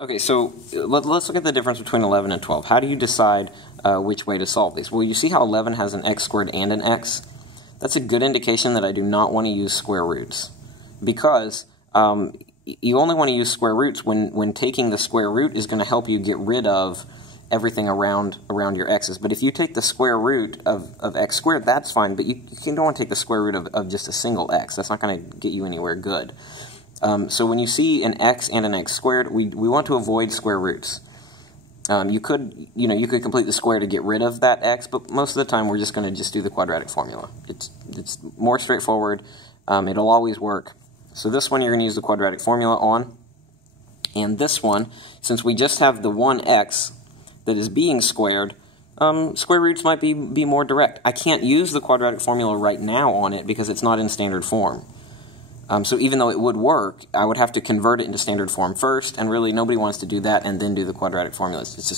Okay, so let's look at the difference between 11 and 12. How do you decide which way to solve these? Well, you see how 11 has an x squared and an x? That's a good indication that I do not want to use square roots, because you only want to use square roots when taking the square root is going to help you get rid of everything around your x's. But if you take the square root of x squared, that's fine, but you don't want to take the square root of just a single x. That's not going to get you anywhere good. So when you see an x and an x squared, we want to avoid square roots. You could complete the square to get rid of that x, but most of the time we're just going to do the quadratic formula. It's more straightforward. It'll always work. So this one you're going to use the quadratic formula on, and this one, since we just have the one x that is being squared, square roots might be more direct. I can't use the quadratic formula right now on it because it's not in standard form. So even though it would work, I would have to convert it into standard form first, and really nobody wants to do that and then do the quadratic formula. It's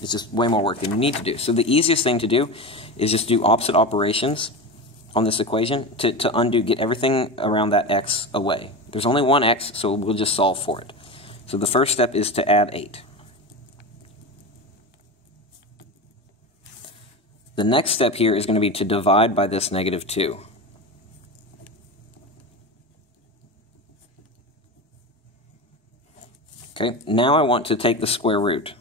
just way more work than you need to do. So the easiest thing to do is just do opposite operations on this equation to get everything around that x away. There's only one x, so we'll just solve for it. So the first step is to add 8. The next step here is going to be to divide by this -2. Okay, now I want to take the square root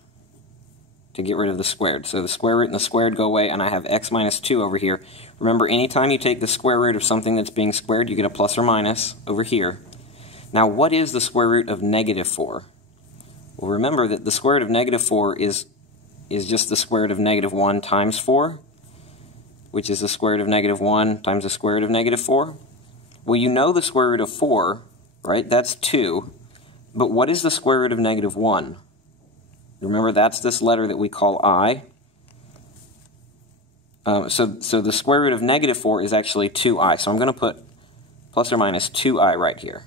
to get rid of the squared. So the square root and the squared go away, and I have x minus 2 over here. Remember, anytime you take the square root of something that's being squared, you get a plus or minus over here. Now, what is the square root of -4? Well, remember that the square root of -4 is just the square root of -1 times 4, which is the square root of -1 times the square root of -4. Well, you know the square root of 4, right? That's 2. But what is the square root of -1? Remember, that's this letter that we call I. So the square root of -4 is actually 2i. So I'm going to put plus or minus 2i right here.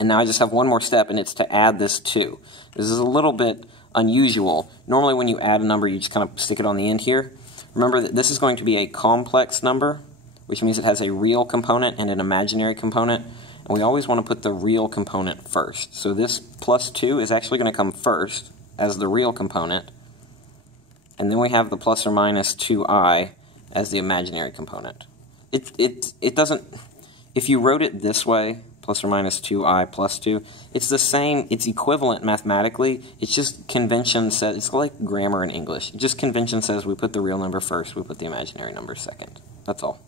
And now I just have one more step, and it's to add this 2. This is a little bit unusual. Normally when you add a number, you just kind of stick it on the end here. Remember that this is going to be a complex number, which means it has a real component and an imaginary component. And we always want to put the real component first. So this plus 2 is actually going to come first as the real component. And then we have the plus or minus 2i as the imaginary component. It doesn't, if you wrote it this way, plus or minus 2i plus 2, it's the same, it's equivalent mathematically. It's just convention says, it's like grammar in English. Just convention says we put the real number first, we put the imaginary number second. That's all.